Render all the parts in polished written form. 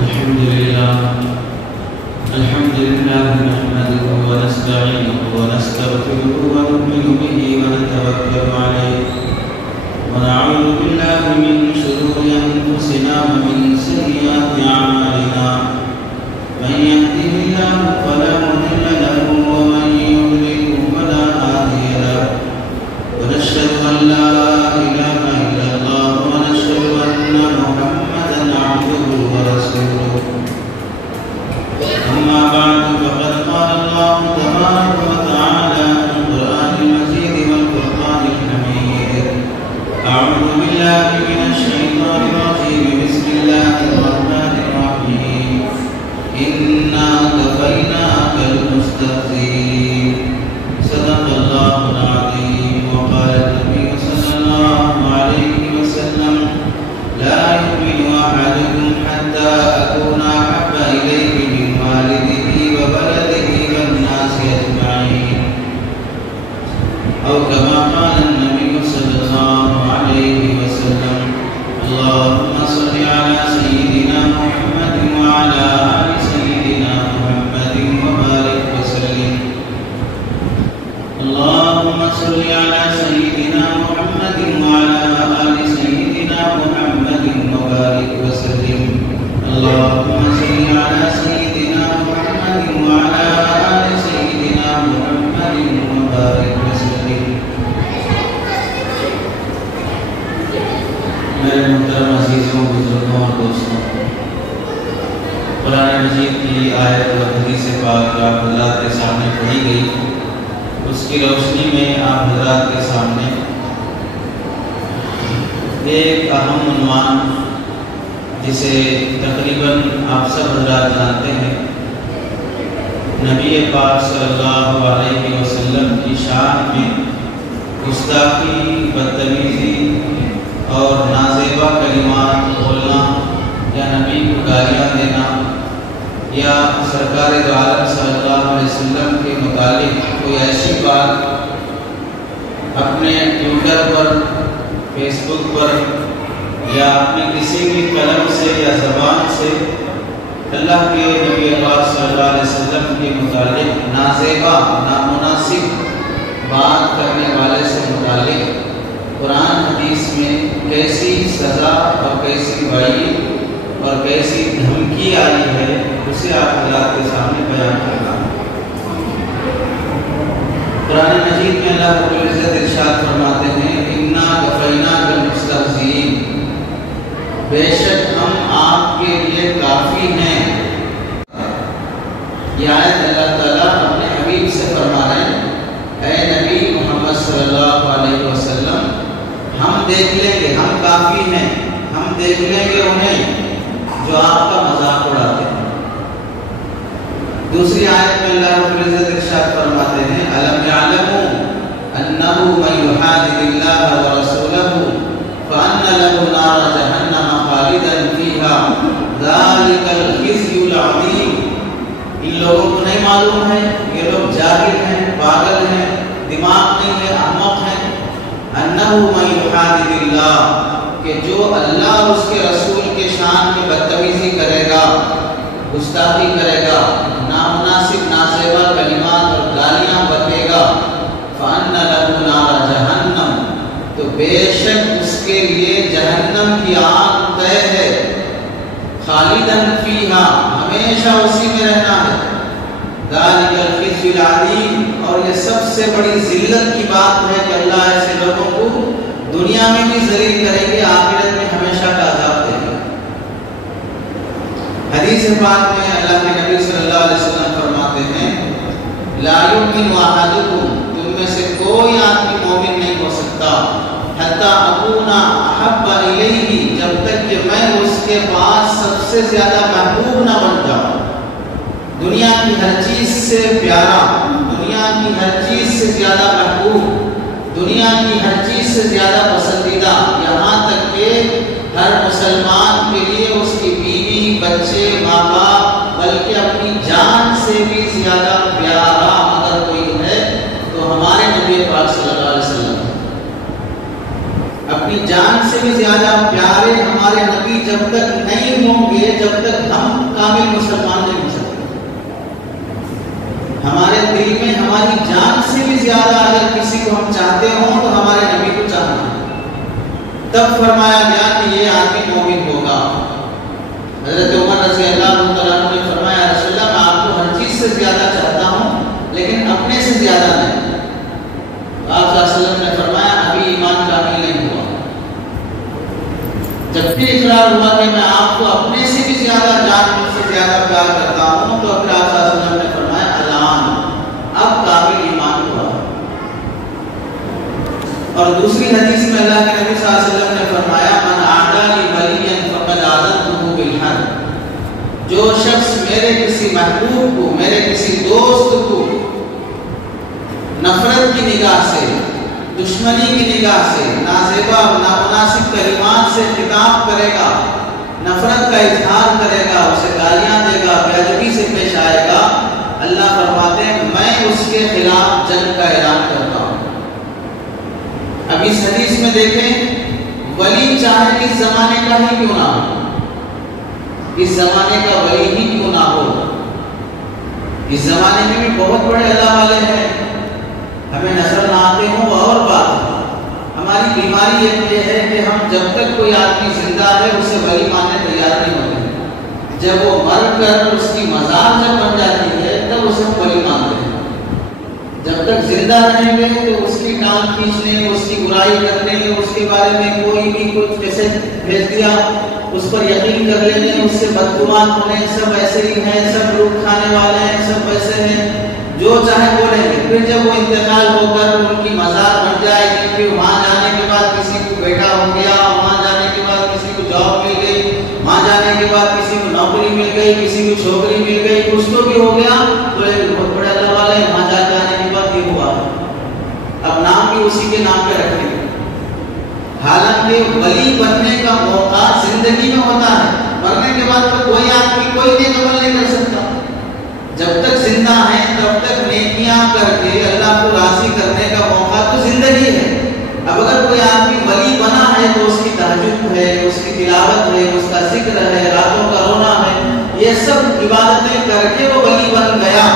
الحمد لله نحمده ونستعينه ونستغفره ونؤمن به ونتوكل عليه ونعوذ بالله من شرور أنفسنا ومن سيئات أعمالنا من يهده الله فلا مضل له ومن يضلل فلا هادي له ونشهد أن لا إله إلا الله ونشهد أن محمدا عبده ورسوله أما بعد فقد قال الله تبارك وتعالى في القرآن المجيد والفرقان الحميد أعوذ بالله من الشيطان الرجيم بسم الله الرحمن الرحيم إنا كفيناك المستهزئين صدق الله العظيم وقال النبي صلى الله عليه وسلم لا يؤمن أحدكم حتى أكون أحب إليه من والده وولده والناس أجمعين أو كما قال النبي صلى الله عليه وسلم اللهم صل على سيدنا محمد وعلى آل سيدنا محمد وبارك وسلم اللهم صل على سيدنا محمد وعلى آل سيدنا محمد وبارك وسلم اللهم صل على سيدنا محمد وعلى آل سيدنا محمد وبارك وسلم میرے محترم عزیزوں بزرگوں اور دوستوں، قرآن مجید کی آیت و حدیث پاک جو آپ حضرات کے سامنے پڑھی گئی، اس کی روشنی میں آپ حضرات کے سامنے ایک اہم عنوان جسے تقریباً آپ سب حضرات جانتے ہیں، نبی پاک صلی اللہ علیہ وسلم کی شان میں گستاخی، بدتمیزی اور نازیبا کلمات بولنا یا نبی کو گالیاں دینا یا سرکار دو عالم صلی اللہ علیہ وسلم کے متعلق کوئی ایسی بات اپنے ٹویٹر پر، فیس بک پر یا اپنے کسی بھی قلم سے یا زبان سے اللہ کے نبی پاک صلی اللہ علیہ وسلم کے متعلق نازیبا، نامناسب بات کرنے والے سے متعلق قرآن حدیث میں کیسی سزا اور کیسی وعید اور کیسی دھمکی آئی ہے، اسے آپ حضرات کے سامنے بیان کرنا۔ قرآن مجید میں اللہ رب العزت ارشاد فرماتے ہیں اِنَّا كَفَيْنَاكَ الْمُسْتَهْزِئِينَ، بے شک ہم آپ کے لیے کافی ہیں۔ یہ آیت اللہ تعالیٰ اپنے حبیب سے فرما رہے ہیں، اے نبی محمد صلی اللہ علیہ وسلم، ہم دیکھ لیں گے، ہم کافی ہیں، ہم دیکھ لیں گے انہیں جو آپ کا مذاق اڑاتے ہیں۔ دوسری آیت میں اللہ رب العزت ارشاد فرماتے ہیں أَلَمْ يَعْلَمُوا أَنَّهُ مَن يُحَادِدِ اللَّهَ وَرَسُولَهُ فَأَنَّ لَهُ نَارَ جَهَنَّمَ خَالِدًا فِيهَا ذَلِكَ الْخِزْيُ الْعَظِيمُ۔ ان لوگوں کو نہیں معلوم ہے، یہ لوگ جاہل ہیں، پاگل ہیں، دماغ نہیں ہے، احمق ہیں۔ أَنَّهُ مَن يُحَادِدِ اللَّهَ، کہ جو اللہ اور اس کے رسول کے شان میں بدتمیزی کرے گا، گستاخی کرے گا، نامناسب نازیبا کلمات اور گالیاں بکے گا، فَأَنَّ لَهُ نَارَ جَهَنَّمَ، تو بے شک اس کے لیے جہنم کی آگ طے ہے، خالداً فیہا، ہمیشہ اسی میں رہنا ہے، ذَلِكَ الْخِزْيُ الْعَظِيمُ، اور یہ سب سے بڑی ذلت کی بات ہے کہ اللہ ایسے لوگوں کو دنیا میں بھی ذلیل کریں گے، آخرت میں ہمیشہ کا عذاب دیں گے۔ حدیث پاک میں اللہ کے نبی صلی اللہ علیہ وسلم فرماتے ہیں لا یؤمن احدکم، تم میں سے کوئی آدمی مومن نہیں ہو سکتا حتی اکون احب الیہ، جب تک کہ میں اس کے پاس سب سے زیادہ محبوب نہ بن جاؤں، دنیا کی ہر چیز سے پیارا، دنیا کی ہر چیز سے زیادہ محبوب، دنیا کی ہر چیز سے زیادہ پسندیدہ، یہاں تک کہ ہر مسلمان کے لیے اس کی بیوی، بچے، ماں باپ، بلکہ اپنی جان سے بھی زیادہ پیارا اگر کوئی ہے تو ہمارے نبی پاک صلی اللہ علیہ وسلم، اپنی جان سے بھی زیادہ پیارے ہمارے نبی جب تک نہیں ہوں گے، جب تک ہم کامل مسلمان نہیں ہو سکتے۔ ہمارے دل میں ہماری جان سے بھی زیادہ اگر کسی کو ہم چاہتے ہوں تو ہمارے نبی کو چاہنا ہے، تب فرمایا گیا کہ یہ آدمی مومن ہوگا۔ حضرت عمر رضی اللہ تعالیٰ عنہ نے فرمایا رسول اللہ میں آپ کو ہر چیز سے زیادہ چاہتا ہوں لیکن اپنے سے زیادہ نہیں۔ آپ صلی اللہ علیہ وسلم نے فرمایا ابھی ایمان کامل نہیں ہوا۔ جب پھر اقرار ہوا کہ میں آپ کو اپنے سے بھی زیادہ جان سے زیادہ پیار کرتا ہوں تو پھر آپ صلی اللہ علیہ وسلم نے فرمایا الان اب کامل ایمان ہوا۔ اور دوسری حدیث میں اللہ کے نبی صلی اللہ علیہ وسلم نے فرمایا من عادى لي وليا فقد عاذنته بالحرب، جو شخص میرے کسی محبوب کو، میرے کسی دوست کو نفرت کی نگاہ سے، دشمنی کی نگاہ سے، نازیبا نامناسب کلمات سے خطاب کرے گا، نفرت کا اظہار کرے گا، اسے گالیاں دے گا، بے ادبی سے پیش آئے گا، اللہ فرماتے ہیں میں اس کے خلاف جنگ کا اعلان کرتا ہوں۔ اب اس حدیث میں دیکھیں ولی چاہے کس زمانے کا ہی کیوں نہ ہو، اس زمانے کا ولی ہی کیوں نہ ہو، اس زمانے میں بھی بہت بڑے اللہ والے ہیں، ہمیں نظر نہ آتے ہوں وہ اور بات ہے۔ ہماری بیماری یہ ہے کہ ہم جب تک کوئی آدمی زندہ ہے اسے ولی ماننے تیار نہیں ہوتے، جب وہ مر کر اس کی مزار جب بن جاتی ہے تب اسے ولی مانتے ہیں۔ جب تک زندہ رہیں گے تو اس کی ٹانگ کھینچنے، اس کی برائی کرنے، اس کے بارے میں کوئی بھی کچھ کیسے بھیج دیا اس پر یقین کر لینے، اس سے بدگمان ہونے، سب ایسے ہی ہیں، سب لوگ کھانے والے ہیں، سب ایسے ہیں، جو چاہے بولیں گے۔ پھر جب وہ انتقال ہو کر ان کی مزار بن جائے گی، پھر وہاں جانے کے بعد کسی کو بیٹا ہو گیا، وہاں جانے کے بعد کسی کو جاب مل گئی، وہاں جانے کے بعد کسی کو نوکری مل گئی، کسی کو چھوکری مل گئی، کچھ تو بھی ہو گیا تو ایک بہت بڑے اللہ والے ہیں، وہاں جانے کے بعد یہ ہوا، اب نام بھی اسی کے نام پہ رکھیں گے۔ حالانکہ ولی بننے کا موقع زندگی میں ہوتا ہے، مرنے کے بعد تو کوئی آدمی کوئی نیک عمل نہیں کر سکتا۔ جب تک زندہ ہیں تب تک نیکیاں کر کے اللہ کو راضی کرنے کا موقع تو زندگی ہے۔ اب اگر کوئی آدمی ولی بنا ہے تو اس کی تہجد ہے، اس کی تلاوت ہے، اس کا ذکر ہے، راتوں کا رونا ہے، یہ سب عبادتیں کر کے وہ ولی بن گیا۔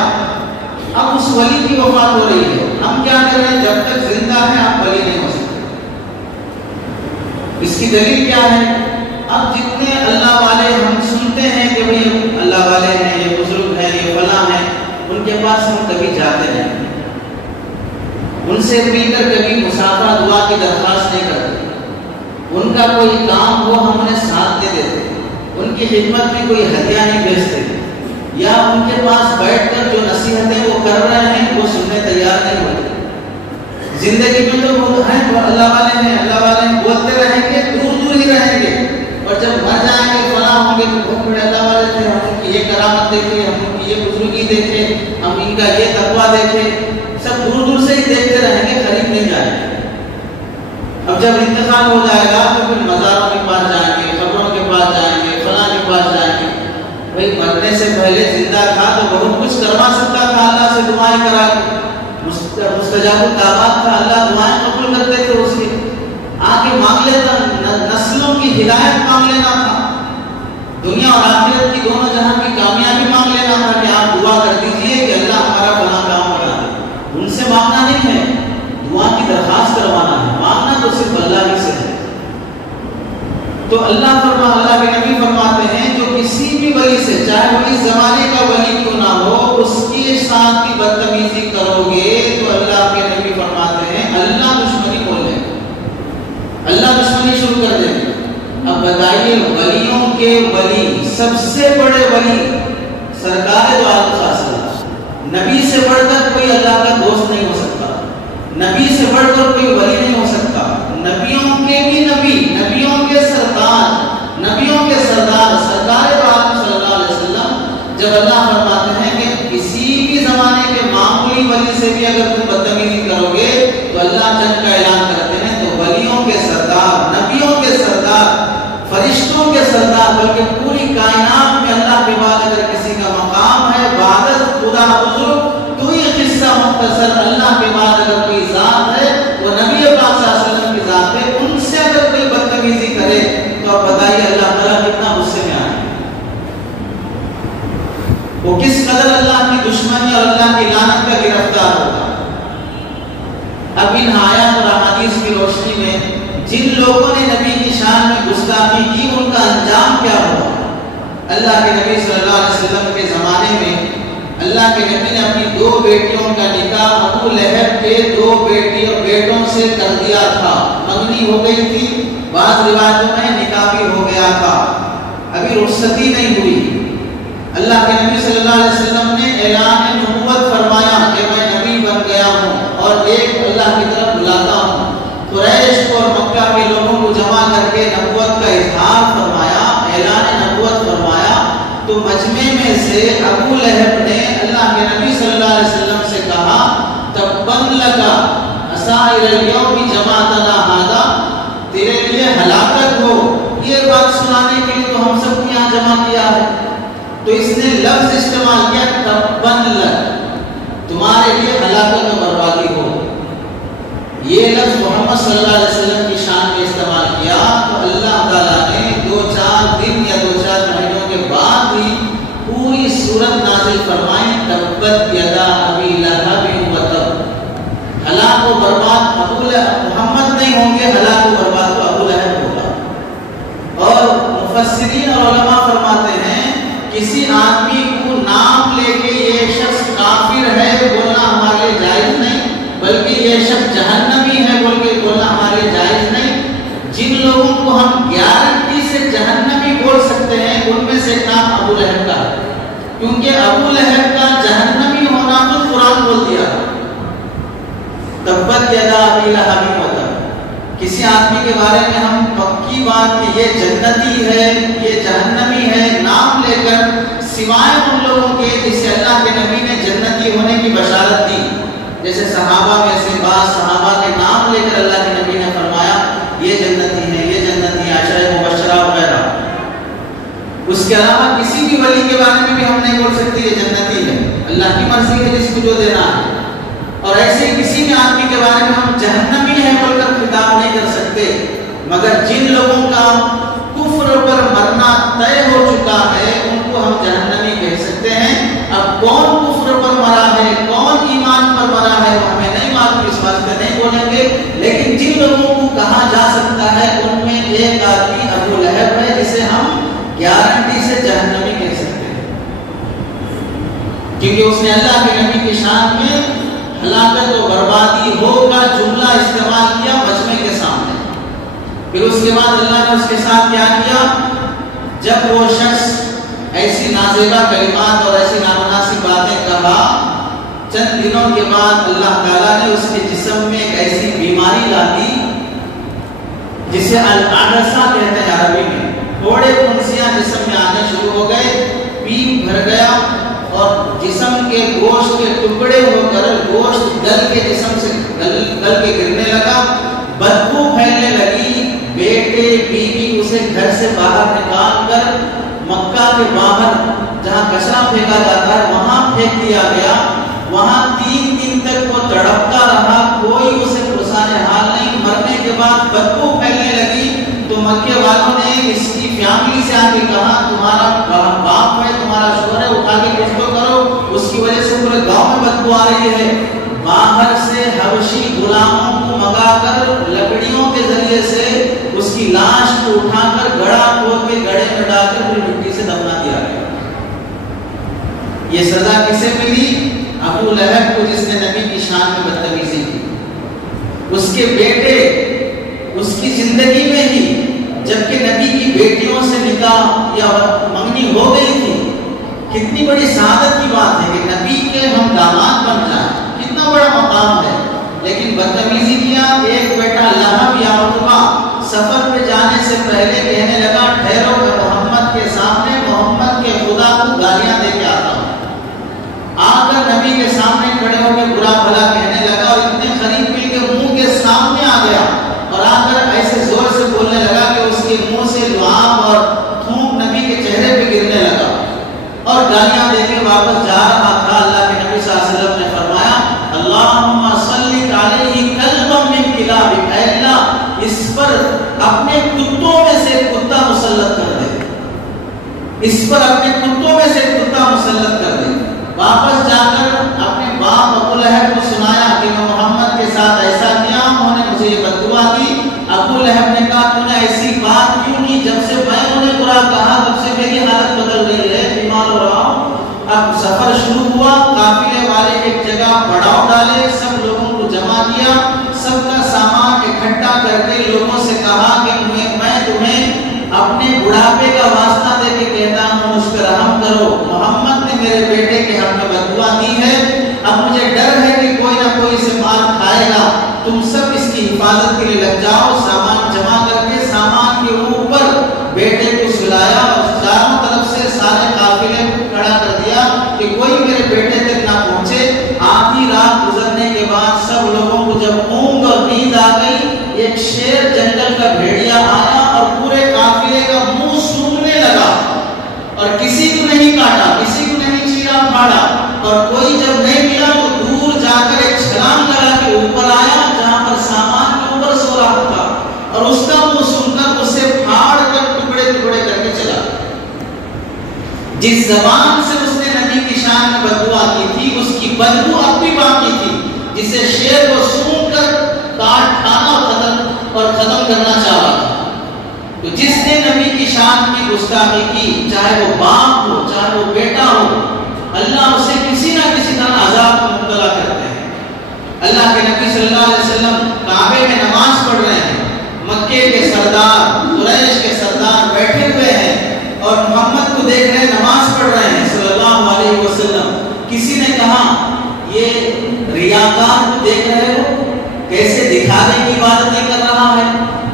اب اس ولی کی وفات ہو رہی ہے، ہم کیا کر رہے ہیں؟ جب تک زندہ ہیں آپ ولی نہیں ہو سکتے۔ اس کی دلیل کیا ہے؟ اب جتنے اللہ والے ہم سنتے ہیں کہ بھئی اللہ والے ہیں، یہ بزرگ ہیں، یہ فلاں ہیں، ان کے پاس ہم کبھی جاتے نہیں، ان سے مل کر کبھی مسافہ دعا کی درخواست نہیں کرتے، ان کا کوئی کام ہو ہم انہیں ساتھ دے دیتے، ان کی خدمت میں کوئی ہدیہ نہیں بھیجتے، یا ان کے پاس بیٹھ کر جو نصیحتیں وہ کر رہے ہیں وہ سننے تیار نہیں ہوتے۔ زندگی میں تو وہ ہیں تو اللہ والے ہیں، اللہ والے ہیں بولتے رہیں گے، دور دور ہی رہیں گے، اور جب مر جائیں گے فلاں ہوں گے تو بہت بڑے اللہ والے تھے، ہم ان کی یہ کرامت دیکھے، ہم ان کی یہ بزرگی دیکھے، ہم ان کا یہ تقویٰ دیکھے، سب دور دور سے ہی دیکھتے رہیں گے، قریب نہیں جائیں گے۔ اب جب انتقال ہو جائے گا تو پھر مزاروں کے پاس جائیں گے، قبروں کے پاس جائیں گے، فلاں کے پاس جائیں گے۔ بھائی مرنے سے پہلے زندہ تھا تو بہت کچھ کروا سکتا تھا، اللہ سے دعائیں کرا کے، مستجاب الدعوات تھا، اللہ دعائیں قبول کرتے تھے، اس کی آ کے مانگ لیتا، نسلوں کی ہدایت مانگ لینا تھا، دنیا اور آخرت کی دونوں جہاں کی کامیابی مانگ لینا تھا کہ آپ دعا کر دیجئے کہ اللہ ہمارا بنا کام کرا دے۔ ان سے مانگنا نہیں ہے، دعا کی درخواست کروانا ہے، مانگنا تو صرف اللہ ہی سے ہے۔ تو اللہ کے نبی فرماتے ہیں جو کسی بھی ولی سے، چاہے وہ اس زمانے کا ولی کیوں نہ ہو، اس کے ساتھ بھی بدتمیزی کرو گے تو اللہ کے نبی فرماتے ہیں اللہ دشمنی کھول دیں گے، اللہ دشمنی شروع کر دیں گے۔ اب بتائیے ولیوں کے ولی، سب سے بڑے ولی سرکار دو عالم صلی اللہ علیہ وسلم، نبی سے بڑھ کر کوئی اللہ کا دوست نہیں ہو سکتا، نبی سے بڑھ کر کوئی ولی نہیں ہو سکتا، نبیوں کے بھی نبی، نبیوں کے سردار، نبیوں کے سردار سرکار دو عالم صلی اللہ علیہ وسلم، جب اللہ فرماتے ہیں کہ کسی بھی زمانے کے معمولی ولی سے بھی اگر تم بدتمیزی کرو گے تو اللہ جنگ کا اعلان کرتے ہیں، تو ولیوں کے سردار، نبیوں کے سردار، فرشتوں کے سردار، بلکہ پوری کائنات میں اللہ کے بعد اگر کسی کا مقام ہے عبادت خدا بزرگ، تو یہ قصہ مختصر اللہ کے بعد اگر کوئی ذات ہے وہ نبی پاک صلی اللہ علیہ وسلم کی ذات ہے، ان سے اگر کوئی بدتمیزی کرے وہ کس قدر اللہ کی دشمنی اور اللہ کی لعنت کا گرفتار ہوگا۔ اب ان آیات اور احادیث کی روشنی میں جن لوگوں نے نبی کی شان میں گستاخی کی ان کا انجام کیا ہوا؟ اللہ کے نبی صلی اللہ علیہ وسلم کے زمانے میں اللہ کے نبی نے اپنی 2 بیٹیوں کا نکاح ابو لہب کے 2 بیٹوں سے کر دیا تھا۔ منگنی ہو گئی تھی، بعض روایتوں میں نکاح بھی ہو گیا تھا، ابھی رخصتی نہیں ہوئی۔ اللہ کے نبی صلی اللہ علیہ وسلم نے اعلان نبوت فرمایا کہ میں نبی بن گیا ہوں اور ایک اللہ کی طرف بلاتا ہوں۔ قریش اور مکہ کے لوگوں کو جمع کر کے نبوت کا اظہار فرمایا، اعلان نبوت فرمایا، تو مجمع میں سے ابو لہب نے اللہ کے نبی صلی اللہ علیہ وسلم سے کہا تبن لکا اسائر اليوم جماعتنا ھذا، تیرے لیے ہلاکت ہو، یہ بات سنانے کے لیے تو ہم سب کو یہاں جمع کیا ہے۔ تو اس نے لفظ استعمال کیا تبن لک، تمہارے لیے ہلاکت و بربادی ہو۔ یہ لفظ محمد صلی اللہ علیہ وسلم کی شان میں استعمال کیا تو اللہ تعالیٰ نے 2-4 دن یا 2-4 مہینوں کے بعد ہی پوری سورت نازل فرمائی تبت یدا ابی لہب و تب، ہلاک و برباد ابو لہب، محمد نہیں ہوں گے، ہلاک و برباد تو ابو لہب ہوگا۔ اور مفسرین اور علماء فرماتے ہیں کسی آدمی کو نام لے کے یہ شخص کافر ہے بولنا ہمارے لیے جائز نہیں، بلکہ یہ شخص جہنمی ہے بول کے بولنا ہمارے لیے جائز نہیں۔ جن لوگوں کو ہم گارنٹی سے جہنمی بول سکتے ہیں ان میں سے نام ابو لہب کا ہے، کیونکہ ابو لہب کا جہنمی ہونا تو قرآن بول دیا تبت یدا ابی لہب و تب۔ کسی آدمی کے بارے میں ہم پکی بات کہ یہ جنتی ہے یہ جہنمی ہے نام لے کر، سوائے ان لوگوں کے جسے اللہ کے نبی نے جنتی ہونے کی بشارت دی، جیسے صحابہ میں سے بعض صحابہ کے نام لے کر اللہ کے نبی نے فرمایا یہ جنتی ہے یہ جنتی ہے، عشرہ مبشرہ وغیرہ۔ اس کے علاوہ کسی بھی ولی کے بارے میں بھی ہم نہیں بول سکتے یہ جنتی ہے، اللہ کی مرضی ہے جس کو جو دینا ہے۔ اور ایسے کسی بھی آدمی کے بارے میں ہم جہنمی ہے بول کر خطاب نہیں کر سکتے، مگر جن لوگوں کا کفر پر مرنا طے ہو چکا ہے ان کو ہم جہنمی کہہ سکتے ہیں۔ اب کون کفر پر مرا ہے کون ایمان پر مرا ہے وہ ہمیں نہیں معلوم، اس واسطے نہیں بولیں گے، لیکن جن لوگوں کو کہا جا سکتا ہے ان میں ایک آدمی ابو لہب ہے جسے ہم گارنٹی سے جہنمی کہہ سکتے ہیں، کیونکہ اس نے اللہ کے نبی کی شان میں ہلاکت و بربادی ہو کا جملہ استعمال کیا مجمع کے سامنے۔ پھر اس کے بعد اللہ نے اس کے ساتھ کیا کیا؟ جب وہ شخص ایسی نازیبہ کلمات اور ایسی نامناسب باتیں کہا، چند دنوں کے بعد اللہ تعالیٰ نے اس کے جسم میں ایک ایسی بیماری لا دی جسے العدسہ کہتے ہیں عربی میں، تھوڑے پھنسیاں جسم میں آنے شروع ہو گئے، پیٹ بھر گیا اور جسم کے گوشت کے ٹکڑے ہو کر گوشت گل کے جسم سے گل کے گرنے لگا، بدبو پھیلنے لگی۔ بیٹے بیوی اسے گھر سے باہر نکال کر مکہ کے باہر جہاں کچرا پھینکا جاتا ہے وہاں پھینک دیا گیا، وہاں 3 دن تک وہ تڑپتا رہا، کوئی اسے پرسانے حال نہیں۔ مرنے کے بعد بدبو پھیلنے لگی تو مکے والوں نے اس کی فیملی سے آ کے کہا تمہارا باپ ہے تمہارا شوہر ہے اٹھا کے کچھ تو کرو، اس کی وجہ سے پورے گاؤں میں بدبو آ رہی ہے۔ باہر سے حبشی غلاموں کو منگا کر لکڑیوں کے ذریعے سے اس کی لاش کو اٹھا کر گڑھا کھود کے گڑھے میں ڈال کر پھر مٹی سے دفنا دیا گیا۔ یہ سزا کسے ملی؟ ابو لہب کو جس نے نبی کی شان میں بدتمیزی کی۔ اس کے بیٹے اس کی زندگی میں ہی جبکہ نبی کی بیٹیوں سے نکاح یا منگنی ہو گئی تھی، کتنی بڑی سعادت کی بات ہے کہ نبی کے ہم داماد بن جائیں، کتنا بڑا مقام ہے، لیکن بدتمیزی کیا۔ ایک بیٹا لہب یا عتبہ سفر پہ جانے سے پہلے کہنے لگا ٹھہرو میں محمد کے سامنے محمد کے خدا کو گالیاں دے کے آتا ہوں۔ آ کر نبی کے سامنے کھڑے ہو کے برا بھلا کہنے لگا اور اتنے قریب مل کے منہ کے سامنے آ گیا اور آ کر ایسے زور سے بولنے لگا کہ اس کے منہ سے لعاب اور تھوک نبی کے چہرے پہ گرنے لگا اور گالیاں دے کے واپس جا رہا تھا۔ اللہ کے نبی صلی اللہ علیہ وسلم نے فرمایا اللہم صلی علیہ کلبا من کلابک، اے اللہ اس پر اپنے کتوں میں سے کتا مسلط کر دے، اس پر اپنے کتوں میں سے کتا بددعا مسلط کر دے۔ واپس جا کر اپنے باپ ابو لہب کو سنایا کہ میں محمد کے ساتھ ایسا کیا، انہوں نے مجھے یہ بددعا دی۔ ابو لہب نے کہا تو نے ایسی بات کیوں کی؟ جب سے میں انہیں برا کہا تب سے میری حالت بدل رہی ہے، بیمار ہو رہا ہوں۔ اب سفر شروع ہوا، قافلے والے ایک جگہ پڑاؤ ڈالے، سب لوگوں کو جمع کیا، سب کا سامان اکٹھا کر کے لوگوں سے کہا کہ میں تمہیں اپنے بڑھاپے کا واسطہ دے کے کہتا ہوں مجھ پر رحم کرو، محمد نے میرے بیٹے کے حق میں بددعا دی ہے، اب مجھے ڈر ہے کہ کوئی نہ کوئی اسے مار کھائے گا، تم سب اس کی حفاظت کے لیے لگ جاؤ۔ سامان جمع کر کے سامان کے اوپر بیٹے کو سلایا اور چاروں طرف سے سارے قافلے کو کھڑا کر دیا کہ کوئی میرے بیٹے تک نہ پہنچے۔ آدھی رات گزرنے کے بعد سب لوگوں کو جب اونگ اور نیند آ گئی، ایک شیر جنگل کا بھیڑیا آیا اور پورے قافلے کا منہ سونگنے لگا اور کسی کو نہیں کاٹا، کسی کو نہیں چیرا پھاڑا، اور کوئی جب نہیں ملا تو دور جا کر ایک چھلانگ لگا کے اوپر آیا جہاں پر سامان کے اوپر سو رہا تھا، اور اس کا منہ سن کر اسے پھاڑ کر ٹکڑے ٹکڑے کر کے چلا۔ جس زبان سے اس نے نبی کی شان میں بددعا کی تھی اس کی بدبو اب بھی باقی تھی، جسے شیر کو سون کر کاٹ کھانا اور ختم کرنا چاہ رہا تھا۔ تو جس نے نبی کی شان کی گستاخی کی، چاہے وہ باپ ہو چاہے وہ بیٹا ہو، اللہ اسے کسی نہ کسی طرح عذاب میں مبتلا کرتے ہیں۔ اللہ کے نبی صلی اللہ علیہ وسلم کعبے میں نماز پڑھ رہے ہیں، مکے کے سردار قریش کے سردار بیٹھے ہوئے ہیں اور محمد کو دیکھ رہے نماز پڑھ رہے ہیں صلی اللہ علیہ وسلم۔ کسی نے کہا یہ ریاکار کو دیکھ رہے ہو کیسے دکھانے کی عبادتیں کر رہا ہے؟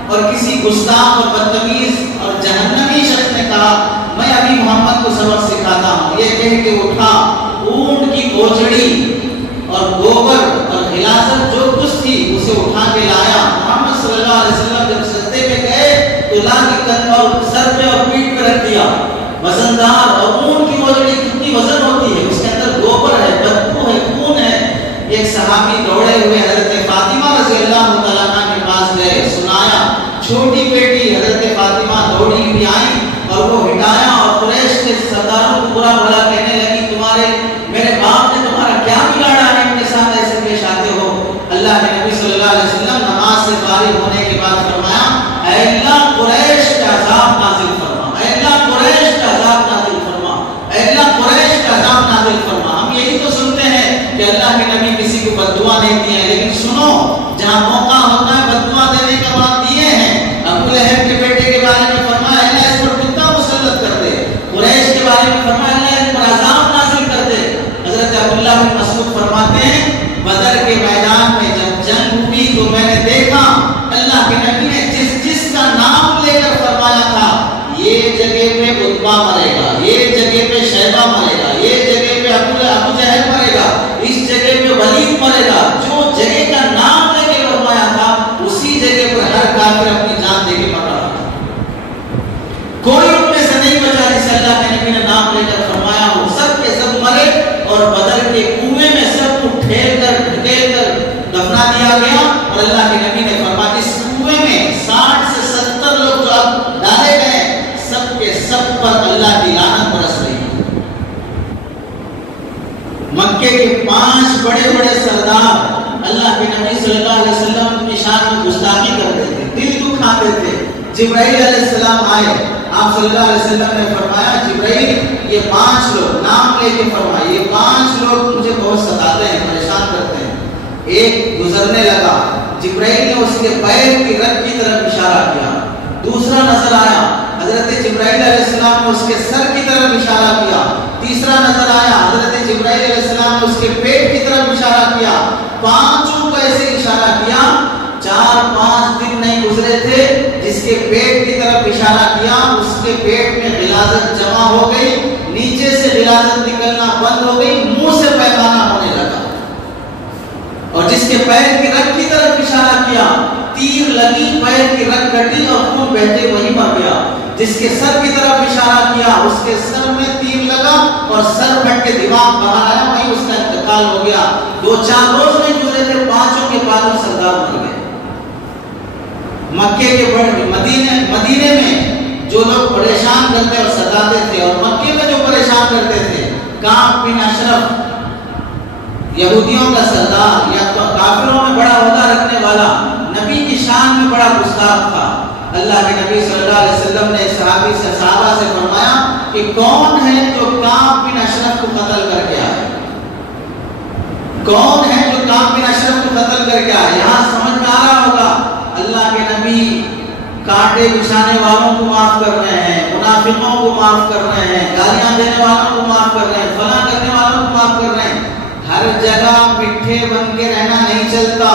اور کسی گستاخ اور بدتمیز اور جہنمی شخص نے کہا میں ابھی محمد کو سبق سکھاتا ہوں، یہ کہہ کے اٹھا اونٹ کی گوچڑی اور گوبر اور غلاظت جو کچھ تھی اسے اٹھا کے لایا۔ محمد صلی اللہ علیہ وسلم جب سجدے میں گئے تو لا کے کندھ اور سر پہ اور پیٹھ پہ رکھ دیا، وزندار، اور اونٹ کی گوچڑی کتنی وزن ہوتی ہے، اس کے اندر گوبر ہے، بدبو ہے، خون ہے۔ ایک صحابی دوڑے ہوئے حضرت فاطمہ رضی اللہ تعالیٰ عنہ کے پاس گئے، سنایا، چھوٹی بیٹی حضرت فاطمہ دوڑی ہوئی آئی اور وہ ہٹایا اور قریش کے سرداروں کو برا بھلا کہنے لگی تمہارے میرے باپ نے تمہارا کیا بگاڑا ہے ان کے ساتھ ایسے پیش آتے ہو؟ اللہ کے نبی صلی اللہ علیہ وسلم نماز سے فارغ ہونے کے بعد فرمایا اے اللہ قریش کا عذاب نازل فرما، اے اللہ قریش کا عذاب نازل فرما، اے اللہ قریش کا عذاب نازل فرما۔ ہم یہی تو سنتے ہیں کہ اللہ کے نبی کسی کو بددعا نہیں دی ہے، لیکن سنو جہاں موقع ہوتا ہے بددعا دینے کا وعدہ دیے ہیں۔ ابو لہب کے بیٹے کے بارے میں فرمایا اللہ اس پر کتنا مسلط کر دے، قریش کے بارے میں فرمایا اللہ اس پر عذاب نازل کر دے۔ حضرت عبداللہ بن مسعود فرماتے ہیں بدر کے میدان میں جب جنگ ہوئی تو میں نے دیکھا اللہ کے نبی نے جس جس کا نام لے کر فرمایا تھا یہ جگہ پہ عتبہ مرے گا، یہ جگہ پہ شیبہ مرے گا، یہ جگہ پہ ابو جہل مرے گا، اس جگہ پہ ولید مرے گا، جو جگہ کا نام لے کے فرمایا تھا اسی جگہ پر ہر کافر اپنی جان دے کے مر رہا تھا۔ کوئی ان میں سے نہیں بچا جسے اللہ کے نبی نے نام لے کر فرمایا ہو، سب کے سب مرے اور بدر کے کنویں میں سب کو ڈھکیل کر دفنا دیا گیا۔ اور اللہ کے نبی نے فرمایا اس کنویں میں 60 سے 70 لوگ جو اب ڈالے گئے سب کے سب پر اللہ کی لعنت برس رہی ہے۔ مکے کے 5 بڑے بڑے سردار اللہ کے نبی صلی اللہ علیہ وسلم کی شان میں گستاخی کرتے تھے، دل دکھاتے تھے۔ جبرائیل علیہ السلام آئے، آپ صلی اللہ علیہ وسلم نے فرمایا جبرائیل یہ 5 لوگ نام لے کے فرمائے یہ 5 لوگ مجھے بہت ستاتے ہیں، پریشان کرتے ہیں۔ ایک گزرنے لگا، جبرائیل نے اس کے پیر کی رگ کی طرف اشارہ کیا، دوسرا نظر آیا، حضرت جبرائیل علیہ السلام نے اس کے سر کی طرف اشارہ کیا، تیسرا نظر آیا، حضرت جبرائیل علیہ السلام نے اس کے پیٹ کی طرف اشارہ کیا، 5 کو ایسے اشارہ کیا، 4-5 دن نہیں گزرے تھے جس کے پیٹ کی طرف اشارہ کیا اس کے پیٹ میں غلاظت جمع ہو گئی، نیچے سے غلاظت نکلنا بند ہو گئی، منہ سے پیمانہ ہونے لگا، اور جس کے پیر کی رگ کی طرف اشارہ کیا تیر لگی، پیر کی رگ کٹی اور خون بہتے وہی مر گیا، جس کے سر کی طرف اشارہ کیا اس کے سر میں تیر لگا اور سر پھٹ کے دماغ باہر آیا، وہیں اس کا انتقال ہو گیا۔ 2-4 روز نہیں گزرے تھے 5 کے بعد سردار مر گئے۔ مکے کے مدینے میں جو لوگ پریشان کرتے اور ستاتے تھے اور مکے میں جو پریشان کرتے تھے کعب بن اشرف یہودیوں کا سردار یا کافروں میں بڑا عہدہ رکھنے والا، نبی کی شان میں بڑا گستاخ تھا۔ اللہ کے نبی صلی اللہ علیہ وسلم نے صحابہ سے فرمایا کہ کون ہے جو کعب بن اشرف کو قتل کر کے آئے؟ کون ہے جو کعب بن اشرف کو قتل کر کے آئے؟ یہاں سمجھ میں آ رہا ہوگا اللہ کے نبی کانٹے بچھانے والوں کو معاف کر رہے ہیں، منافقوں کو معاف کر رہے ہیں، گالیاں دینے والوں کو معاف کر رہے ہیں، فلاں کرنے والوں کو معاف کر رہے ہیں۔ ہر جگہ مٹھے بن کے رہنا نہیں چلتا،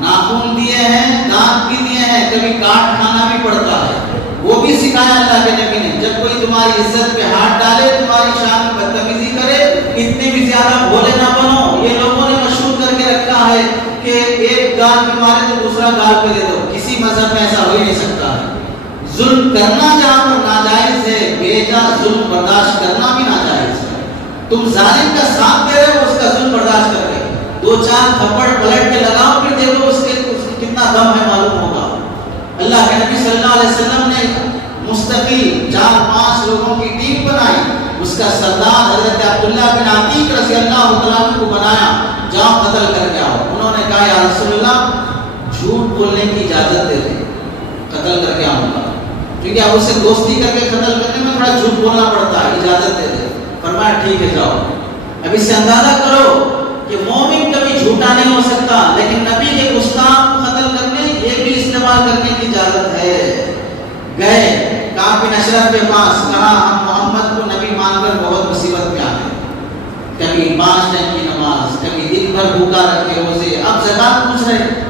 ناخن دیے ہیں، دانت بھی دیے ہیں، کبھی کاٹ کھانا بھی پڑتا ہے، وہ بھی سکھایا اللہ کے نبی نے۔ جب کوئی تمہاری عزت پہ ہاتھ ڈالے، تمہاری شان میں بدتمیزی کرے، اتنے بھی زیادہ بھولے نہ بنو۔ یہ لوگوں نے مشہور کر کے رکھا ہے کہ ایک گال پہ مارے تو دوسرا گال پہ دے دو، کسی مذہب میں ایسا ہو ہی نہیں سکتا ہے۔ ظلم کرنا جہاں پر ناجائز ہے، بیجا ظلم برداشت کرنا بھی ناجائز ہے۔ تم ظالم کا ساتھ دے رہے ہو، اس کا ظلم برداشت کر کے دو چار تھپڑ پلٹ کے لگاؤ، پھر دیکھو اس کے کتنا دم ہے معلوم ہوگا۔ اللہ کے نبی صلی اللہ علیہ وسلم نے مستقل 4-5 لوگوں کی ٹیم بنائی، اس کا سردار حضرت عبداللہ بن عتیق رضی اللہ عنہ کو بنایا، جاؤ قتل کر کے آؤ۔ انہوں نے کہا یا رسول اللہ جھوٹ بولنے کی اجازت دے دیں، قتل کر کے آؤں گا، کیونکہ اب اسے دوستی کر کے قتل کرنے میں تھوڑا جھوٹ بولنا پڑتا ہے، اجازت دے دیں۔ فرمایا ٹھیک ہے جاؤ۔ اب اس سے اندازہ کرو کہ مومن کبھی جھوٹا نہیں ہو سکتا، لیکن نبی کے گستاخ کو قتل کرنے یہ بھی استعمال کرنے کی اجازت ہے۔ گئے کعب بن اشرف کے پاس، کہا ہم محمد کو نبی مان کر بہت مصیبت میں آ گئے، کبھی 5 ٹائم کی نماز، کبھی دن بھر بھوکا رکھے روزے، اب زکات پوچھ رہے ہیں۔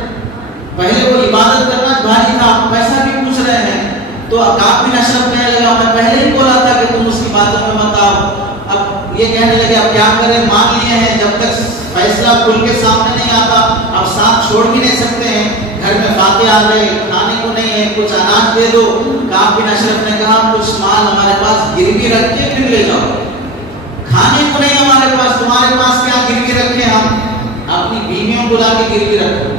پہلے وہ عبادت کرنا بھاری تھا، پیسہ بھی پوچھ رہے ہیں۔ تو کعب بن اشرف کہنے لگا میں پہلے ہی بولا تھا کہ تم اس کی باتوں میں مت آؤ۔ اب یہ کہنے لگے اب کیا کریں، مان لیے ہیں، جب تک فیصلہ کھل کے سامنے نہیں آتا اب ساتھ چھوڑ بھی نہیں سکتے ہیں۔ گھر میں فاتح آ گئے، کھانے کو نہیں ہے، کچھ اناج دے دو۔ کعب بن اشرف نے کہا کچھ مال ہمارے پاس گروی رکھ کے پھر لے جاؤ، کھانے کو نہیں ہمارے پاس، تمہارے پاس کیا گروی رکھے، ہم اپنی بیویوں کو لا کے گروی رکھو۔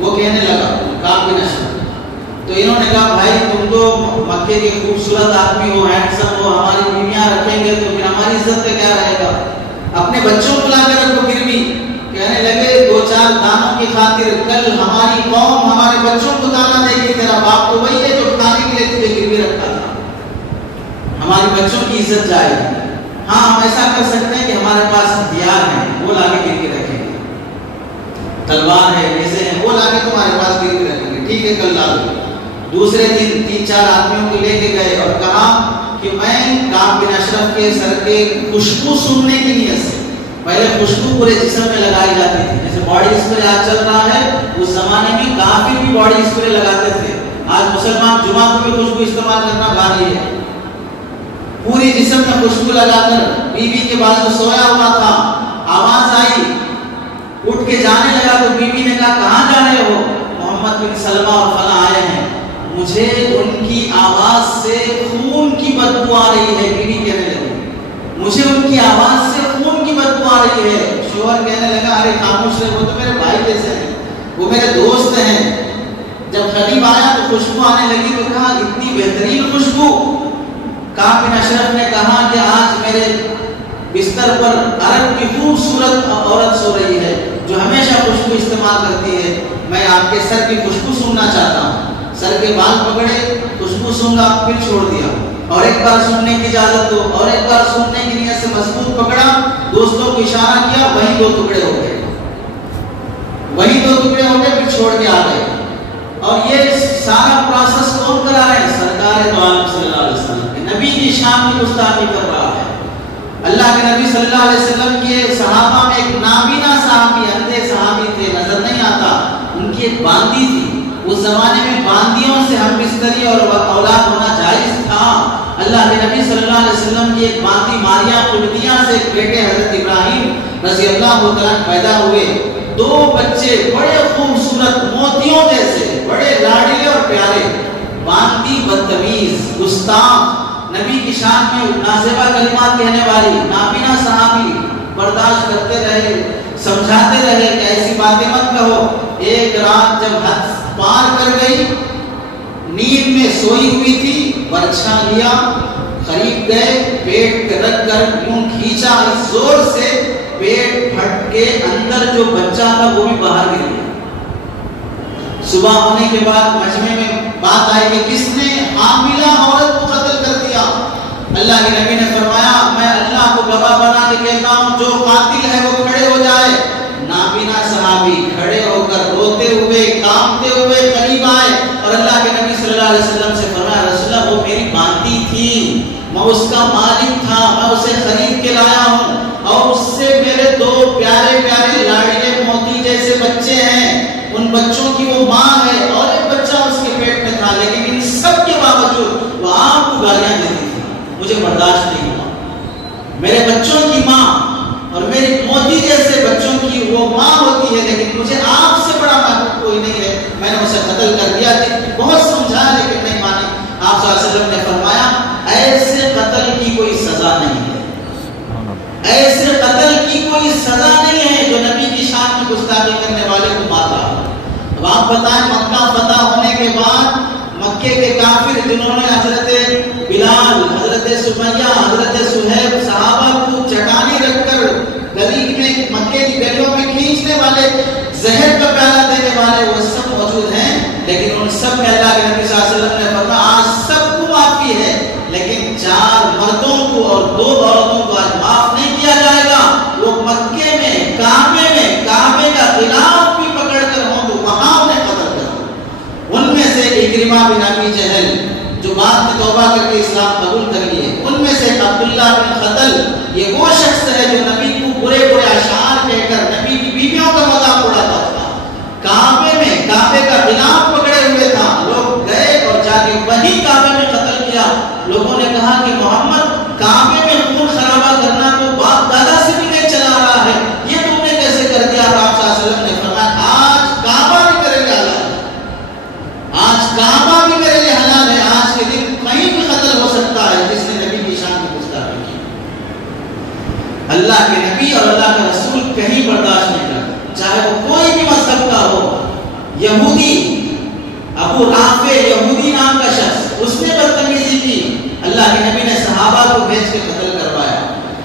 وہ کہنے لگا کعب بن اشرف، تو انہوں نے کہا بھائی تم تو مکے کے خوبصورت آدمی ہو، ہینڈسم ہو، ہماری بیویاں رکھیں گے تو پھر ہماری عزت پہ کیا رہے گا، اپنے بچوں کو لا کے رکھو گروی۔ کہنے لگے 2-4 دانوں کی خاطر کل ہماری قوم ہمارے بچوں کو دانا دے گی، تیرا باپ تو وہی ہے جو کھانے کے لیے تجھے گروی رکھا تھا، ہماری بچوں کی عزت جائے گی۔ ہاں ہم ایسا کر سکتے ہیں کہ ہمارے پاس ہتھیار ہیں، وہ لا کے گروی رکھیں گے، تلوار ہے، نیزے ہیں، وہ لا کے تمہارے پاس گروی رکھیں گے، ٹھیک ہے کل لا دو۔ دوسرے دن 3-4 آدمیوں کو لے کے گئے اور کہا کہ میں کعب بن اشرف کے سر کے خوشبو سننے کی نیت سے، پہلے خوشبو پورے جسم میں لگائی جاتی تھی، جیسے باڈی اسپرے آج چل رہا ہے، اس زمانے میں کافر بھی باڈی اسپرے لگاتے تھے۔ آج مسلمان جمعہ کو بھی خوشبو استعمال کرنا بھاری ہے۔ پوری جسم میں خوشبو لگا کر بیوی کے بازو سویا ہوا تھا، آواز آئی، اٹھ کے جانے لگا تو بیوی نے کہا کہاں جا رہے ہو؟ محمد بن سلمہ اور فلاں آئے ہیں، مجھے ان کی آواز سے خون کی بدبو آ رہی ہے۔ بیوی کہنے لگی مجھے ان کی آواز سے خون کی بدبو آ رہی ہے۔ شوہر کہنے لگا ارے خاموش رہے، وہ تو میرے بھائی جیسے ہیں، وہ میرے دوست ہیں۔ جب قریب آیا تو خوشبو آنے لگی تو کہا اتنی بہترین خوشبو۔ کعب بن اشرف نے کہا کہ آج میرے بستر پر عرب کی خوبصورت عورت سو رہی ہے جو ہمیشہ خوشبو استعمال کرتی ہے، میں آپ کے سر کی خوشبو سننا چاہتا ہوں۔ سر کے بال پکڑے، خوشبو سونگا، پھر چھوڑ دیا، اور ایک بار سننے کی اجازت دو، اور ایک بار سننے کی نیت سے مضبوط پکڑا، دوستوں کو اشارہ کیا، وہی 2 ٹکڑے ہو گئے، وہی 2 ٹکڑے ہو گئے، پھر چھوڑ کے آ گئے۔ اور یہ سارا پروسیس کون کرا رہے ہیں؟ سرکار دو عالم صلی اللہ علیہ وسلم کے نبی کی شان کی گستاخی کر رہا ہے۔ اللہ کے نبی صلی اللہ علیہ وسلم کے صحابہ میں ایک نابینا صحابی، اندھے صحابی تھے، نظر نہیں آتا، ان کی ایک باندی تھی۔ اس زمانے میں باندیوں سے ہم بستری اور اولاد ہونا جائز تھا۔ اللہ کے نبی صلی اللہ علیہ وسلم کی ایک باندی ماریہ قبطیہ سے ایک بیٹے حضرت ابراہیم رضی اللہ عنہ پیدا ہوئے، 2 بچے بڑے خوبصورت موتیوں جیسے، بڑے لاڈلے اور پیارے۔ باندی بدتمیز، گستاخ، نبی کی شان میں نازیبہ کلمات کہنے والی، نابینا صحابی، برداشت کرتے رہے، سمجھاتے رہے کہ ایسی باتیں مت کہو۔ ایک رات جب حد پار کر گئی، نیند میں سوئی ہوئی تھی، برچھا لیا، قریب گئے، پیٹ پہ رکھ کر یوں کھینچ کھینچا زور سے، پیٹ پھٹ کے اندر جو بچہ تھا وہ بھی باہر گر گیا۔ صبح ہونے کے بعد مجمع میں بات آئی کہ کس نے حاملہ عورت کو قتل کر دیا؟ اللہ کے نبی نے فرمایا میں اللہ کو گواہ بنا کے کہتا ہوں جو قاتل ہے وہ کھڑے ہو جائے۔ نابینا صحابی کھڑے ہو کر روتے ہوئے کانپتے ہوئے قریب آئے اور اللہ کے نبی صلی اللہ علیہ وسلم سے فرمایا رسول اللہ وہ میری بانتی تھی، میں اس کا مالک تھا، میں اسے خرید کے لایا ہوں اور اس سے میرے دو پیارے پیارے لاڈلے موتی جیسے بچے ہیں، ان بچوں کی وہ ماں ہے اور ایک بچہ اس کے پیٹ میں تھا، لیکن ان سب کے باوجود وہ آپ کو گالیاں دیتی تھی، مجھے برداشت نہیں ہوا۔ میرے بچوں کی ماں اور میری موتی جیسے بچوں کی وہ ماں ہوتی ہے، لیکن مجھے آپ سے بڑا محبوب کوئی نہیں ہے، میں نے اسے قتل کر دیا۔ بہت سمجھایا لیکن نہیں مانی۔ آپ صلی اللہ علیہ وسلم نے فرمایا ایسے قتل کی کوئی سزا نہیں ہے، ایسے قتل کی کوئی سزا نہیں ہے جو نبی کی شان میں گستاخی کرنے والے کو مارتا۔ اب آپ بتائیں مکہ فتح ہونے کے بعد مکے کے کافر جنہوں نے حضرت بلال، حضرت سمیہ، حضرت سہیب صحابہ کو چٹانی رکھ کر گلی میں مکے کی گلیوں میں کھینچنے والے، زہر کا پیالہ دینے والے وہ سب موجود ہیں، لیکن ان سب میں اللہ کے نبی صلی اللہ علیہ وسلم نے فرمایا آج سب کو معافی ہے لیکن 4 مردوں کو اور 2 عورتوں کو آج معاف نہیں کیا جائے گا۔ وہ مکے میں کعبے کا خلاف بھی پکڑ کر ہوں تو وہاں انہیں قتل کر۔ ان میں سے اکرمہ بن ابی جہل جو بعد میں توبہ کر کے اسلام قبول کر لیے، ان میں سے عبداللہ بن خطل یہ وہ شخص ہے جو نبی کو برے اشعار کہہ کر نبی کی بیویوں کا مذاق اڑاتا تھا، کعبے کا خلاف پکڑے ہوئے تھا۔ لوگ گئے اور جا کے وہی کعبے میں قتل کیا۔ لوگوں نے کہا کہ محمد کعبے میں خون خرابہ کرنا تو باپ دادا سے بھی نہیں چلا رہا ہے، یہ تم نے کیسے کر دیا؟ آپ صلی اللہ علیہ وسلم نے فرمایا آج کعبہ بھی میرے لیے حلال ہے، آج کعبہ بھی میرے لیے حلال ہے، آج کے دن کہیں بھی قتل ہو سکتا ہے جس نے نبی کی شان میں گستاخی کی۔ اللہ کے نبی اور اللہ کا رسول کہیں برداشت نہیں کرتا، چاہے وہ کوئی بھی مذہب کا ہو۔ یہودی ابو رافع یہودی نام کا شخص، اس نے بدتمیزی کی، اللہ کے نبی نے صحابہ کو بھیج کے قتل کروایا۔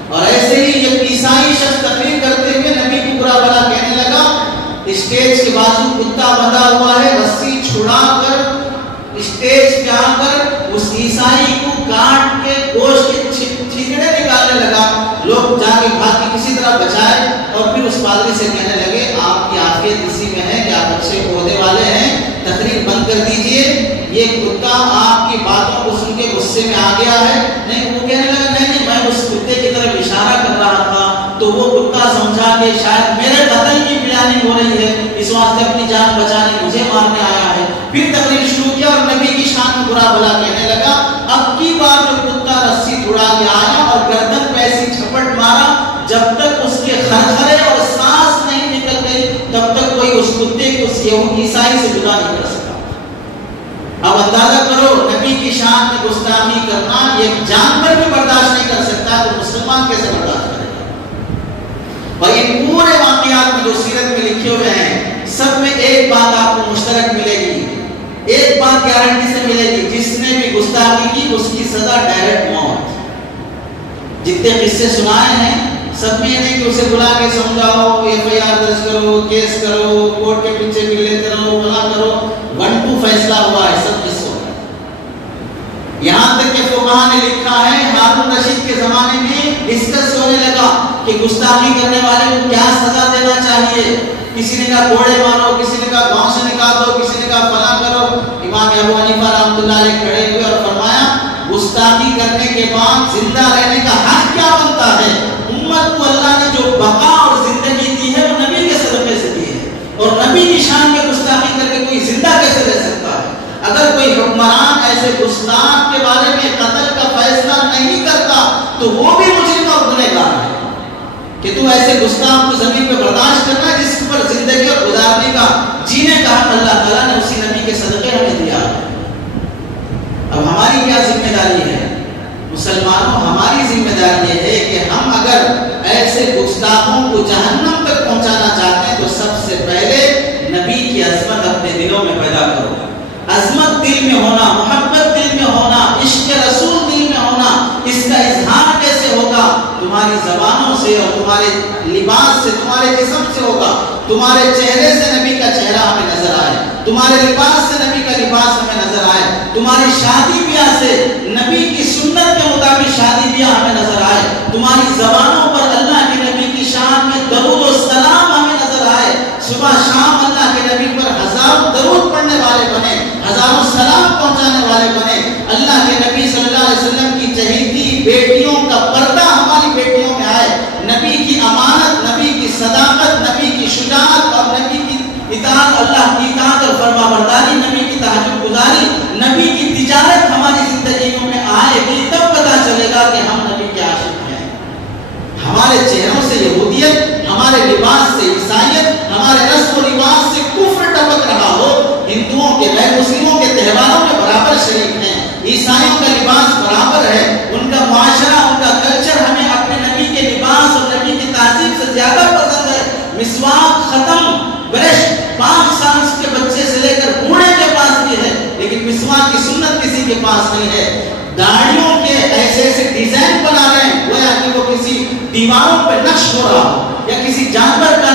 اور ایسے ہی یہ عیسائی شخص تقریر کرتے ہوئے نبی کو برا بھلا کہنے لگا، اسٹیج کے بازو کتا بندھا ہوا ہے، رسی چھڑا کر اسٹیج پہ آ کر اس عیسائی کو کاٹ کے گوشت کے چھیکڑے نکالنے لگا۔ لوگ جا کے بھاگ کے کسی طرح بچائے اور پھر اس پادری سے کہنے لگے آپ کی عافیت اسی میں ہے کہ آپ اچھے عہدے والے ہیں، تقریر بند کر دیجئے، یہ کتا آپ کی باتوں کو سن کے غصے میں آ گیا ہے۔ نہیں، وہ کہنے لگا نہیں میں اس کتے کی طرف اشارہ کر رہا تھا تو وہ کتا سمجھا کہ شاید میرے قتل کی پلاننگ ہو رہی ہے، اس واسطے اپنی جان بچانے مجھے مارنے آیا ہے۔ پھر تقریر شروع کیا اور نبی کی شان میں برا بھلا کہنے لگا۔ اب کی بار جو کتا رسی چھڑا کے آیا اور گردن پہ ایسی جھپٹ مارا، جب تک اس کے خرخرے اور سانس نہیں نکل گئی تب تک کوئی اس کتے کو عیسائی سے جدا نہیں کر سکا۔ اب اندازہ کرو نبی کی شان میں گستاخی کرنا یہ جانور بھی برداشت نہیں کر سکتا تو مسلمان کیسے برداشت کرے گا؟ اور ان پورے واقعات میں جو سیرت میں لکھے ہوئے ہیں سب میں ایک بات آپ کو مشترک ملے گی، ایک بات گارنٹی سے ملے گی، جس نے بھی گستاخی کی اس کی سزا ڈائریکٹ موت۔ جتنے قصے سنائے ہیں سب میں یہ نہیں کہ اسے بلا کے سمجھاؤ، FIR درج کرو، کیس کرو، کورٹ کے پیچھے لیتے رہو، بلا کرو، 1-2 فیصلہ ہوا ہے، سب قصوں میں۔ یہاں تک کہ فقہاء نے لکھا ہے ہارون رشید کے زمانے میں ڈسکس ہونے لگا کہ گستاخی کرنے والے کو کیا سزا دینا چاہیے۔ کسی نے کہا کوڑے مارو، کسی نے کہا گاؤں سے نکال دو، کسی نے کہا فلاں کرو۔ امام ابو حنیفہ رحمۃ اللہ علیہ کھڑے ہوئے اور فرمایا گستاخی کرنے کے بعد زندہ رہنے کا حق کیا بنتا ہے؟ امت کو اللہ نے جو بقا اور زندگی دی ہے وہ نبی کے صدقے سے دی ہے، اور نبی کی شان میں گستاخی کر کے کوئی زندہ کیسے رہ سکتا ہے؟ اگر کوئی حکمران ایسے گستاخ کے بارے میں قتل کا فیصلہ نہیں کرتا تو وہ بھی مجرم اور گنہگار ہے کہ تو ایسے گستاخ کو زمین پہ برداشت کرنا جس پر زندگی اور گزارنے کا جینے کا حق اللہ تعالیٰ نے اسی نبی کے صدقے ہمیں دیا۔ اب ہماری کیا ذمہ داری ہے؟ مسلمانوں ہماری ذمہ داری یہ ہے کہ ہم اگر ایسے گستاخوں کو جہنم تک پہنچانا چاہتے ہیں تو سب سے پہلے نبی کی عظمت اپنے دلوں میں پیدا کرو۔ عظمت دل میں ہونا، محبت دل میں ہونا، عشق رسول دل میں ہونا، اس کا اظہار کیسے ہوگا؟ تمہارے تمہاری زبانوں سے اور تمہارے لباس سے، تمہارے جسم سے ہوگا. تمہارے چہرے سے نبی کا چہرہ ہمیں نظر آئے، تمہارے لباس سے نبی کا لباس ہمیں نظر آئے، تمہاری شادی بیاہ سے نبی کی سنت کے مطابق شادی بیاہ ہمیں نظر آئے، تمہاری زبانوں پر اللہ کے نبی کی شان میں درود و سلام ہمیں نظر آئے. صبح شام اللہ کے نبی پر ہزاروں درود پڑھنے والے بنے، ہزاروں سلام پہنچانے والے بنے. اللہ کے نبی صلی اللہ علیہ وسلم کی چہیتی بیٹیوں کا پردہ ہماری بیٹیوں میں آئے. نبی کی امانت، نبی کی صداقت، نبی کی شجاعت اور نبی کی اطاعت، اللہ کی اطاعت اور فرما برداری، نبی کی تہجد گزاری، نبی کی تجارت ہماری زندگیوں میں آئے گی. تب پتہ چلے گا کہ ہم نبی کے عاشق ہیں. ہمارے چہروں سے یہودیت، ہمارے لباس سے عیسائیت، ہمارے رسم و لباس سے کفر ٹپک رہا ہو. ہندوؤں کے غیر مسلموں کے تہواروں میں برابر شریک ہیں، عیسائیوں کا لباس برابر ہے، ان کا معاشرہ، ان کا کلچر ہمیں اپنے نبی کے لباس اور نبی کی تہذیب سے زیادہ پسند ہے. مسواک ختم، برش 5 سال کے بچے سے لے کر بوڑھے کے پاس بھی ہے، لیکن مسواک کی سنت کسی کے پاس نہیں ہے. داڑھیوں کے ایسے ایسے ڈیزائن بنا رہے ہیں گویا کہ وہ کسی دیواروں پہ نقش ہو رہا ہو، یا کسی جانور کا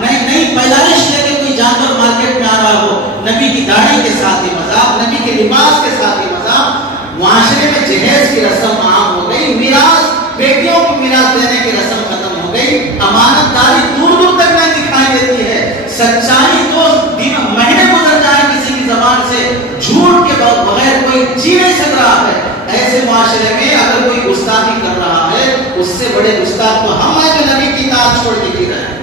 نئی پیدائش لے کے کوئی جانور مارکیٹ میں آ رہا ہو. نبی کی داڑھی کے ساتھ ہی مذاق، نبی کے لباس کے ساتھ ہی مذاق. معاشرے میں جہیز کی رسم عام ہو گئی، میراث، بیٹیوں کو میراث دینے کی رسم ختم ہو گئی. امانت داری دور دور تک نہیں دکھائی دیتی ہے. سچائی تو مہینے گزر جائے کسی کی زبان سے، جھوٹ کے بغیر کوئی جی نہیں سک رہا ہے. ایسے معاشرے میں اگر کوئی گستاخی کر رہا ہے، اس سے بڑے گستاخ تو ہم ہیں جو نبی کی اطاعت چھوڑ کے جی رہے ہیں.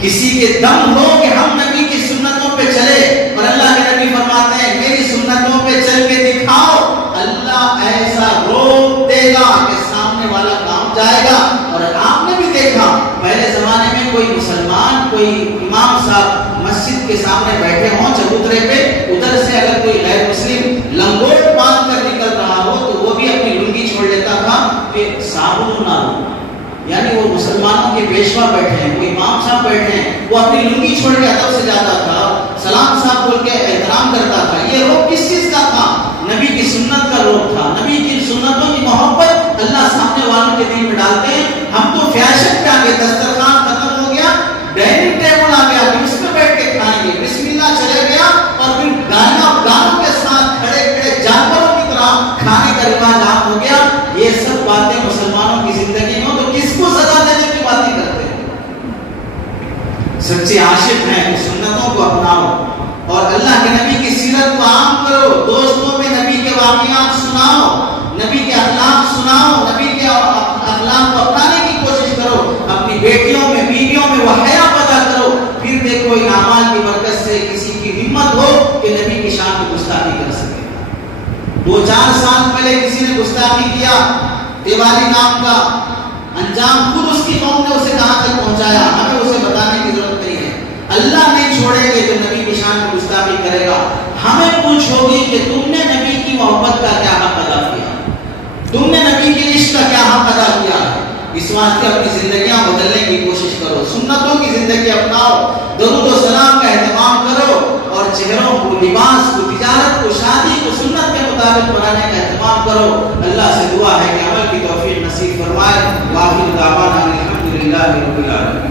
کسی کے دم ہو کہ ہم نبی کی سنتوں پہ چلے، اور اللہ کے نبی فرماتے ہیں میری سنتوں پہ چل کے دکھاؤ، اللہ ایسا روک دے گا کہ سامنے والا کام جائے گا. اور آپ نے بھی دیکھا پہلے زمانے میں کوئی مسلمان، کوئی امام صاحب مسجد کے سامنے بیٹھے ہوں چبوترے پہ، ادھر سے اگر کوئی غیر مسلم لنگوٹ باندھ کر نکل رہا ہو تو وہ بھی اپنی لنگی چھوڑ لیتا تھا کہ صابن نہ ہو. یعنی وہ مسلمانوں کے پیشوا بیٹھے ہیں، وہ امام صاحب بیٹھے ہیں، وہ اپنی لنگی چھوڑ کے ادب سے جاتا تھا، سلام صاحب بول کے احترام کرتا تھا. یہ روک کس چیز کا تھا؟ نبی کی سنت کا روک تھا. نبی کی سنتوں کی محبت اللہ سامنے والوں کے دل میں ڈالتے ہیں. ہم تو فیشن پہ آ گئے، دسترخوان ختم ہو گیا، ڈائننگ ٹیبل آ گیا، پھر اس پہ بیٹھ کے کھائیں گے، بسم اللہ چلے گیا، اور پھر گانوں کے ساتھ کھڑے کھڑے جانوروں کی طرح کھانے کا رواج عام ہو گیا. یہ سب باتیں مسلمانوں کی زندگی میں تو کس کو سزا دینے کی باتیں کرتے ہیں؟ سچے عاشق ہیں تو سنتوں کو اپناؤ اور اللہ کے نبی کی سیرت کو عام کرو. دوستوں میں نبی کے واقعات سناؤ، نبی کے اخلاق سناؤ، نبی کے اخلاق کو اپنانے کی کوشش کرو. اپنی بیٹیوں میں، بیویوں میں وہ حیا پیدا کرو. پھر دیکھو ان اعمال کی برکت سے کسی کی ہمت ہو کہ نبی کی شان کو گستاخی کر سکے. 2-4 سال پہلے کسی نے گستاخی کیا، دیوالی نام کا، انجام خود اس کی قوم نے اسے کہاں تک پہنچایا، ہمیں اسے بتانے کی ضرورت نہیں ہے. اللہ نہیں چھوڑے گے جو نبی کی شان کی گستاخی کرے گا. ہمیں پوچھ ہوگی کہ تم نے نبی کی محبت کا کیا حق ادا کیا، تم نے نبی کے عشق کا کیا حق ادا کیا. اس واسطے اپنی زندگیاں بدلنے کی کوشش کرو، سنتوں کی زندگی اپناؤ، درود و سلام کا اہتمام کرو، اور چہروں کو، لباس کو، تجارت کو، شادی کو سنت کے مطابق بنانے کا اہتمام کرو. اللہ سے دعا ہے کہ عمل کی توفیق نصیب فرمائے. واخر دعوانا الحمدللہ رب العالمین.